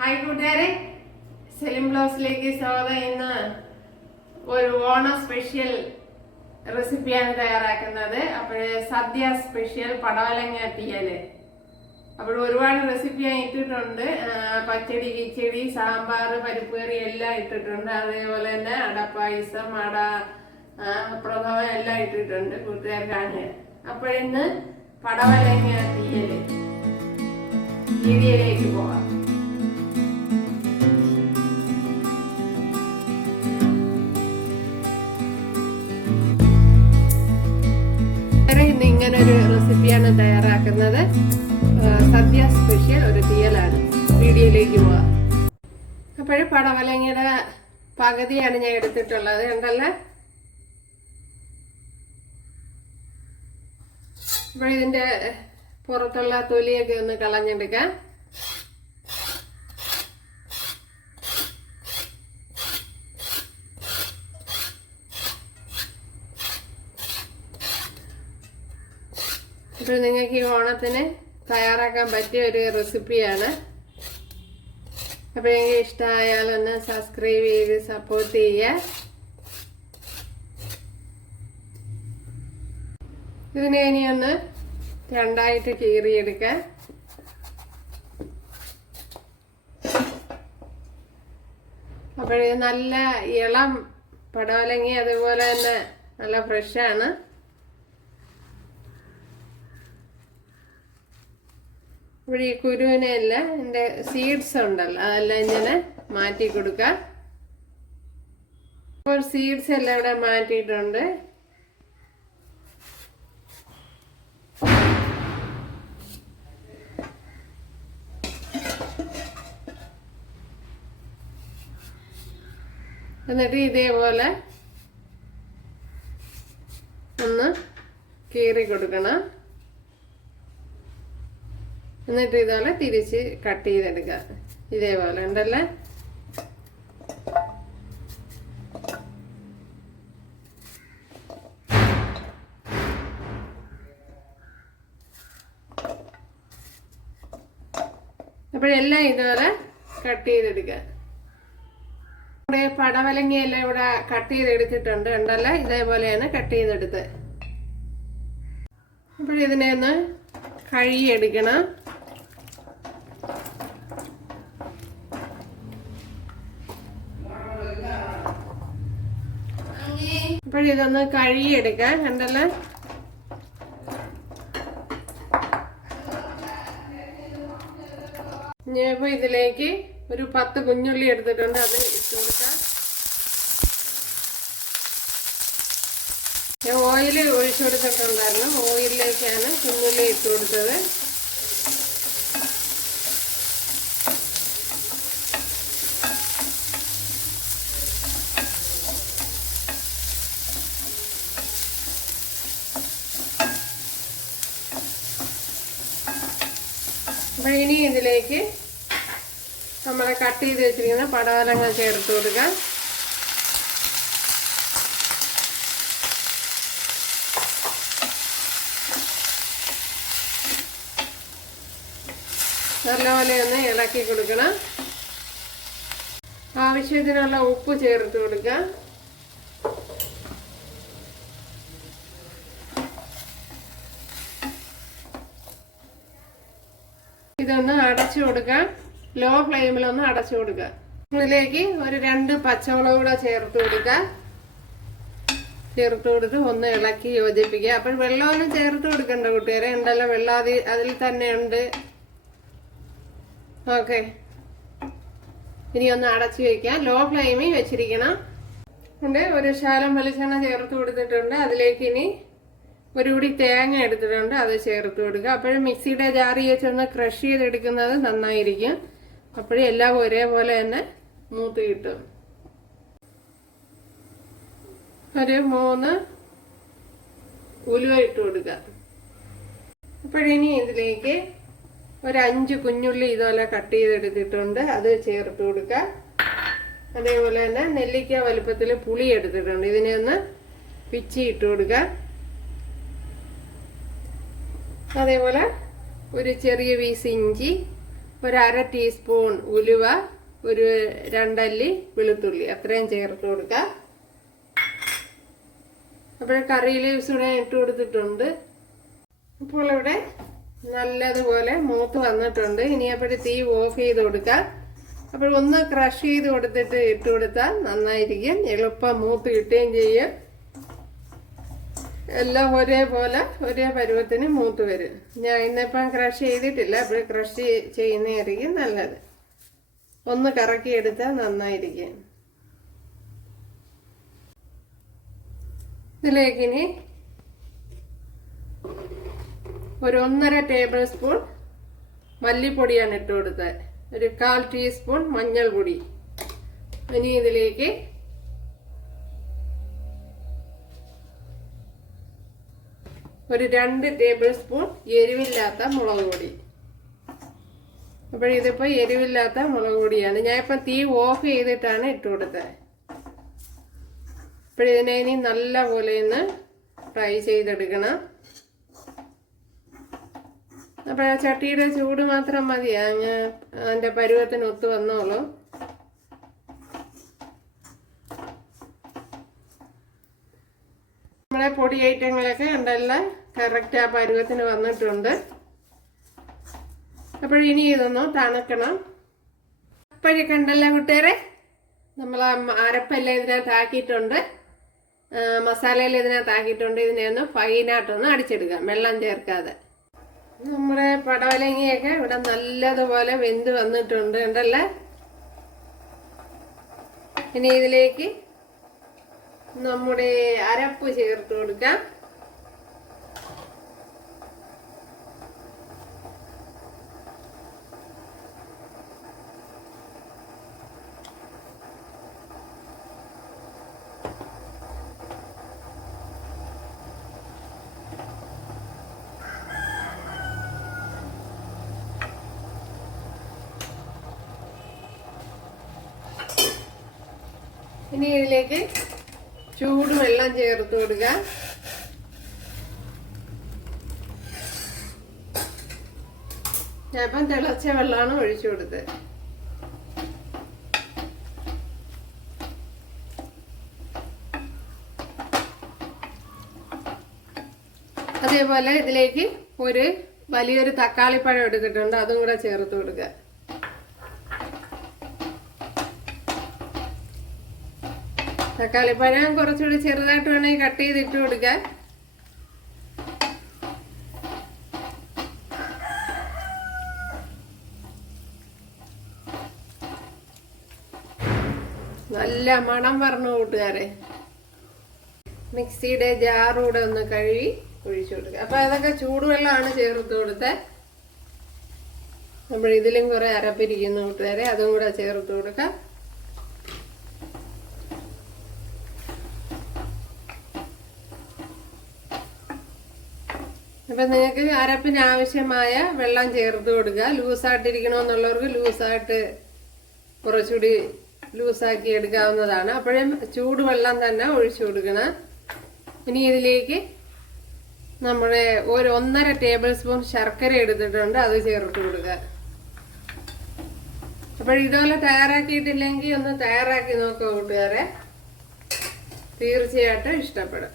Hi കൂട്ടുകാരെ. സെലിം ബ്ലൗസിലേക്ക് സ്വാഗതം. ഇന്ന് ഒരു ഓണ സ്പെഷ്യൽ റെസിപ്പിയാണ് തയ്യാറാക്കുന്നത്. അപ്പോൾ സദ്യ സ്പെഷ്യൽ പടവലങ്ങ തീയൽ. അപ്പോൾ ഒരുപാട് റെസിപ്പി ഞാൻ ഇട്ടിട്ടുണ്ട്. പച്ചടി കിച്ചടി സാമ്പാർ പരിപ്പ് കറി എല്ലാം ഇട്ടിട്ടുണ്ട്. അതേപോലെ തന്നെ അടപ്പായസം അട ആ, പ്രഥമൻ എല്ലാം ഇട്ടിട്ടുണ്ട് കൂട്ടുകാർക്കാണ് അപ്പോഴിന്ന് പടവലങ്ങ തീയൽ. വീഡിയോയിലേക്ക് പോവാം സദ്യ സ്പെഷ്യൽ ഒരു തീയലാണ് വീഡിയോയിലേക്ക് പോവാം. അപ്പോഴും പടവലങ്ങയുടെ പകുതിയാണ് ഞാൻ എടുത്തിട്ടുള്ളത്. ഉണ്ടല്ലേ അപ്പോൾ ഇതിന്റെ പുറത്തുള്ള തൊലിയൊക്കെ ഒന്ന് കളഞ്ഞെടുക്കാം. ഇപ്പോൾ നിങ്ങൾക്ക് ഈ ഓണത്തിന് തയ്യാറാക്കാൻ പറ്റിയ ഒരു റെസിപ്പിയാണ്. അപ്പോൾ എനിക്ക് ഇഷ്ടമായാൽ ഒന്ന് സബ്സ്ക്രൈബ് ചെയ്ത് സപ്പോർട്ട് ചെയ്യുക. ഇതിനെ ഇനി ഒന്ന് രണ്ടായിട്ട് കീറിയെടുക്കാം. അപ്പോഴേ നല്ല ഇളം പടവലങ്ങി അതുപോലെ തന്നെ നല്ല ഫ്രഷാണ് ഇവിടെ ഈ കുരുവിനെയല്ല എന്റെ സീഡ്സ് ഉണ്ടല്ലോ അതെല്ലാം ഇങ്ങനെ മാറ്റി കൊടുക്കാം. ഇപ്പോൾ സീഡ്സ് എല്ലാം ഇവിടെ മാറ്റിയിട്ടുണ്ട്. എന്നിട്ട് ഇതേപോലെ ഒന്ന് കീറി കൊടുക്കണം. എന്നിട്ട് ഇതുപോലെ തിരിച്ച് കട്ട് ചെയ്തെടുക്കുക. ഇതേപോലെ ഉണ്ടല്ലേ? അപ്പോഴെല്ലാം ഇതുപോലെ കട്ട് ചെയ്തെടുക്കുക. ഇവിടെ പടവലങ്ങയെല്ലാം ഇവിടെ കട്ട് ചെയ്തെടുത്തിട്ടുണ്ട്. ഉണ്ടല്ലോ? ഇതേപോലെയാണ് കട്ട് ചെയ്തെടുത്തത്. അപ്പോഴിതിനെ ഒന്ന് കഴുകിയെടുക്കണം. അപ്പോഴിതൊന്ന് കഴുകിയെടുക്കാം. കണ്ടല്ലോ? ഞാനിപ്പോൾ ഇതിലേക്ക് ഒരു പത്ത് കുഞ്ഞുള്ളി എടുത്തിട്ടുണ്ട്. അത് ഇട്ട് കൊടുക്കാം. ഞാൻ ഓയിൽ ഒഴിച്ചു കൊടുത്തിട്ടുണ്ടായിരുന്നു. ഓയിലിലേക്കാണ് കുഞ്ഞുള്ളി ഇട്ട് കൊടുത്തത് അപ്പൊ ഇനി ഇതിലേക്ക് നമ്മളെ കട്ട് ചെയ്ത് വെച്ചിരിക്കുന്ന പടവലങ്ങൾ ചേർത്ത് കൊടുക്കാം. നല്ലപോലെ ഒന്ന് ഇളക്കി കൊടുക്കണം. ആവശ്യത്തിനുള്ള ഉപ്പ് ചേർത്ത് കൊടുക്കാം. ഇതൊന്ന് അടച്ചു കൊടുക്കാം ലോ ഫ്ലെയിമിൽ ഒന്ന് അടച്ചു കൊടുക്കുക. ഇതിലേക്ക് ഒരു രണ്ട് പച്ചമുളക് കൂടെ ചേർത്ത് കൊടുക്കുക. ചേർത്ത് കൊടുത്ത് ഒന്ന് ഇളക്കി യോജിപ്പിക്കുക. അപ്പോൾ വെള്ളമൊന്നും ചേർത്ത് കൊടുക്കണ്ട കുട്ടികാരെ ഉണ്ടല്ലോ വെള്ളം അതി അതിൽ തന്നെ ഉണ്ട്. ഓക്കെ. ഇനി ഒന്ന് അടച്ചു വയ്ക്കുക ലോ ഫ്ലെയിമിൽ വെച്ചിരിക്കണം. ഉണ്ട് ഒരു ശാലം വെളിച്ചെണ്ണ ചേർത്ത് കൊടുത്തിട്ടുണ്ട്. അതിലേക്ക് ഇനി ഒരു കൂടി തേങ്ങ എടുത്തിട്ടുണ്ട് അത് ചേർത്ത് കൊടുക്കുക. അപ്പോഴും മിക്സിയുടെ ജാറി വെച്ചൊന്ന് ക്രഷ് ചെയ്തെടുക്കുന്നത് നന്നായിരിക്കും. അപ്പോഴും എല്ലാം ഒരേപോലെ തന്നെ മൂത്ത് കിട്ടും. ഒരു മൂന്ന് ഉലുവ ഇട്ട് കൊടുക്കുക. അപ്പോഴിനി ഇതിലേക്ക് ഒരു അഞ്ച് കുഞ്ഞുള്ളി ഇതുപോലെ കട്ട് ചെയ്തെടുത്തിട്ടുണ്ട് അത് ചേർത്ത് കൊടുക്കുക. അതേപോലെ തന്നെ നെല്ലിക്ക വലുപ്പത്തിൽ പുളി എടുത്തിട്ടുണ്ട്. ഇതിനെ ഒന്ന് പിച്ചി ഇട്ട് കൊടുക്കുക. അതേപോലെ ഒരു ചെറിയ പീസ് ഇഞ്ചി ഒരു അര ടീസ്പൂൺ ഉലുവ ഒരു രണ്ടല്ലി വെളുത്തുള്ളി അത്രയും ചേർത്ത് കൊടുക്കുക അപ്പോൾ കറി ലീവ്സ് ഇവിടെ ഇട്ട് കൊടുത്തിട്ടുണ്ട്. ഇപ്പോൾ ഇവിടെ നല്ലതുപോലെ മൂത്ത് വന്നിട്ടുണ്ട്. ഇനി അപ്പോൾ തീ ഓഫ് ചെയ്ത് കൊടുക്കാം. അപ്പോൾ ഒന്ന് ക്രഷ് ചെയ്ത് കൊടുത്തിട്ട് ഇട്ട് കൊടുത്താൽ നന്നായിരിക്കും. എളുപ്പം മൂത്ത് കിട്ടുകയും ചെയ്യും. എല്ലാം ഒരേപോലെ ഒരേ പരുവത്തിന് മൂത്ത് വരും. ഞാൻ ഇന്നിപ്പം ക്രഷ് ചെയ്തിട്ടില്ല. അപ്പോൾ ക്രഷ് ചെയ്യുന്നതായിരിക്കും നല്ലത്. ഒന്ന് കറക്കി എടുത്താൽ നന്നായിരിക്കും. ഇതിലേക്ക് ഇനി ഒരു ഒന്നര ടേബിൾ സ്പൂൺ മല്ലിപ്പൊടിയാണ് ഇട്ട് കൊടുത്തത്. ഒരു കാൽ ടീസ്പൂൺ മഞ്ഞൾപ്പൊടി. ഇനി ഇതിലേക്ക് ഒരു രണ്ട് ടേബിൾ സ്പൂൺ എരിവില്ലാത്ത മുളക് പൊടി. അപ്പോൾ ഇതിപ്പോൾ എരിവില്ലാത്ത മുളക് പൊടിയാണ്. ഞാൻ ഇപ്പം തീ ഓഫ് ചെയ്തിട്ടാണ് ഇട്ട് കൊടുത്തത്. അപ്പോൾ ഇതിനെ ഇനി നല്ല പോലെ ഒന്ന് ഫ്രൈ ചെയ്തെടുക്കണം. അപ്പോൾ ആ ചട്ടിയുടെ ചൂട് മാത്രം മതി. അങ്ങ് അതിന്റെ പരുവത്തിന് ഒത്തു വന്നോളൂ. നമ്മുടെ പൊടി ഐറ്റങ്ങളൊക്കെ ഉണ്ടെല്ലാം കറക്റ്റ് ആ പരുവത്തിന് വന്നിട്ടുണ്ട്. അപ്പോൾ ഇനി ഇതൊന്ന് തണുക്കണം. അപ്പോഴൊക്കെ ഉണ്ടല്ലോ കൂട്ടുകാരെ? നമ്മൾ അരപ്പെല്ലാം ഇതിനകത്ത് ആക്കിയിട്ടുണ്ട്. മസാലയിൽ ഇതിനകത്ത് ആക്കിയിട്ടുണ്ട്. ഇതിനെ ഒന്ന് ഫൈനായിട്ടൊന്ന് അടിച്ചെടുക്കാം. വെള്ളം ചേർക്കാതെ. നമ്മുടെ പടവലങ്ങിയൊക്കെ ഇവിടെ നല്ലതുപോലെ വെന്ത് വന്നിട്ടുണ്ട് ഉണ്ടല്ലേ ഇനി ഇതിലേക്ക് നമ്മുടെ അരപ്പ് ചേർത്ത് കൊടുക്കാം. ഇനി ഇതിലേക്ക് ചൂട് വെള്ളം ചേർത്ത് കൊടുക്കുക ഞാനിപ്പം തിളച്ച വെള്ളമാണ് ഒഴിച്ചു കൊടുത്തത്. അതേപോലെ ഇതിലേക്ക് ഒരു വലിയൊരു തക്കാളിപ്പഴം എടുത്തിട്ടുണ്ട് അതും കൂടെ ചേർത്ത് കൊടുക്കുക തക്കാളിപ്പഴം കുറച്ചുകൂടി ചെറുതായിട്ട് വേണമെങ്കിൽ കട്ട് ചെയ്ത് ഇട്ട് കൊടുക്കാൻ നല്ല മണം പറഞ്ഞു കൂട്ടുകാരെ. മിക്സിയുടെ ജാറൂടെ ഒന്ന് കഴുകി ഒഴിച്ചു കൊടുക്കുക. അപ്പൊ അതൊക്കെ ചൂടുവെള്ളമാണ് ചേർത്ത് കൊടുത്തത് നമ്മൾ ഇതിലും കുറെ അരപ്പിരിക്കുന്നു കൂട്ടുകാരെ അതും കൂടെ ചേർത്ത് കൊടുക്കാം. അപ്പൊ നിങ്ങൾക്ക് അരപ്പിന് ആവശ്യമായ വെള്ളം ചേർത്ത് കൊടുക്കുക. ലൂസായിട്ടിരിക്കണമെന്നുള്ളവർക്ക് ലൂസായിട്ട് കുറച്ചുകൂടി ലൂസാക്കി എടുക്കാവുന്നതാണ്. അപ്പോഴും ചൂടുവെള്ളം തന്നെ ഒഴിച്ചു കൊടുക്കണം. ഇനി ഇതിലേക്ക് നമ്മുടെ ഒരു ഒന്നര ടേബിൾ സ്പൂൺ ശർക്കര എടുത്തിട്ടുണ്ട്. അത് ചേർത്ത് കൊടുക്കുക. അപ്പോൾ ഇതുപോലെ തയ്യാറാക്കിയിട്ടില്ലെങ്കിൽ ഒന്ന് തയ്യാറാക്കി നോക്കുക കൂട്ടുകാരെ. തീർച്ചയായിട്ടും ഇഷ്ടപ്പെടും.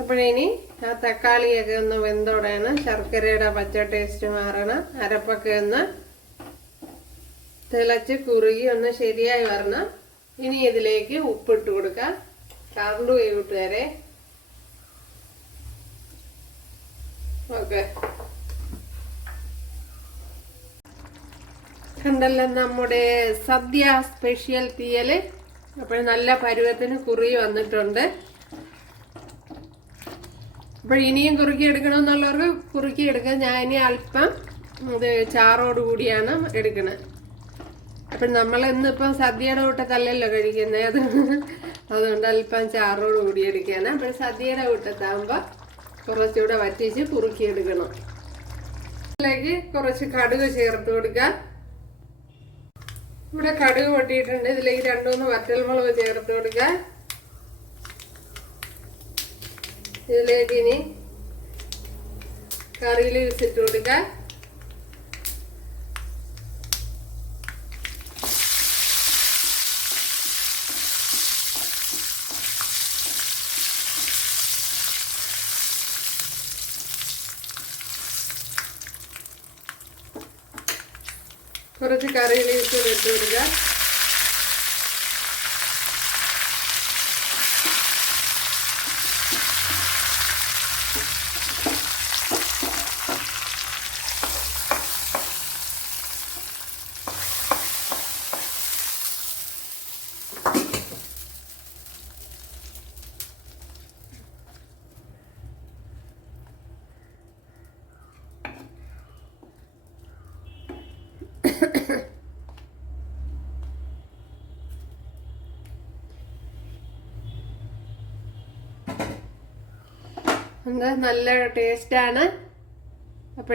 അപ്പോഴിനി ആ തക്കാളിയൊക്കെ ഒന്ന് വെന്തോടെയാണ് ശർക്കരയുടെ പച്ച ടേസ്റ്റ് മാറണം അരപ്പൊക്കെ ഒന്ന് തിളച്ച് കുറുകി ഒന്ന് ശരിയായി വരണം. ഇനി ഇതിലേക്ക് ഉപ്പിട്ട് കൊടുക്കാം. കറണ്ട് പോയി കൂട്ടുകാരെ. ഓക്കെ. കണ്ടല്ലോ നമ്മുടെ സദ്യ സ്പെഷ്യൽ തീയൽ. അപ്പോൾ നല്ല പരുവത്തിന് കുറി വന്നിട്ടുണ്ട്. അപ്പോൾ ഇനിയും കുറുക്കി എടുക്കണമെന്നുള്ളവർക്ക് കുറുക്കി എടുക്കാം ഞാൻ ഇനി അല്പം ഇത് ചാറോട് കൂടിയാണ് എടുക്കുന്നത് അപ്പം നമ്മൾ ഇന്നിപ്പം സദ്യയുടെ കൂട്ടത്തല്ലല്ലോ കഴിക്കുന്നത്. അത് അതുകൊണ്ട് അല്പം ചാറോട് കൂടി എടുക്കുകയാണ്. അപ്പോൾ സദ്യയുടെ കൂട്ടത്താകുമ്പോൾ കുറച്ചുകൂടെ വറ്റിച്ച് കുറുക്കി എടുക്കണം. അതിലേക്ക് കുറച്ച് കടുക് ചേർത്ത് കൊടുക്കുക. ഇവിടെ കടുക് പൊട്ടിയിട്ടുണ്ട്. ഇതിലേക്ക് രണ്ടുമൂന്ന് വറ്റൽമുളക് ചേർത്ത് കൊടുക്കാം ഇതിലേക്ക് കറിയിൽ ഇട്ട് കൊടുക്കാം. കുറച്ച് കറിയിലേക്ക് ഇട്ട് കൊടുക്കുക നല്ല ടേസ്റ്റാണ്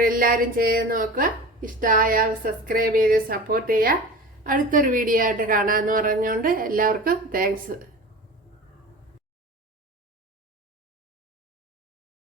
എല്ലാവരും ചെയ്ത് നോക്കുക. ഇഷ്ടമായാൽ സബ്സ്ക്രൈബ് ചെയ്ത് സപ്പോർട്ട് ചെയ്യുക. അടുത്തൊരു വീഡിയോ ആയിട്ട് കാണാമെന്ന് പറഞ്ഞുകൊണ്ട് എല്ലാവർക്കും താങ്ക്സ്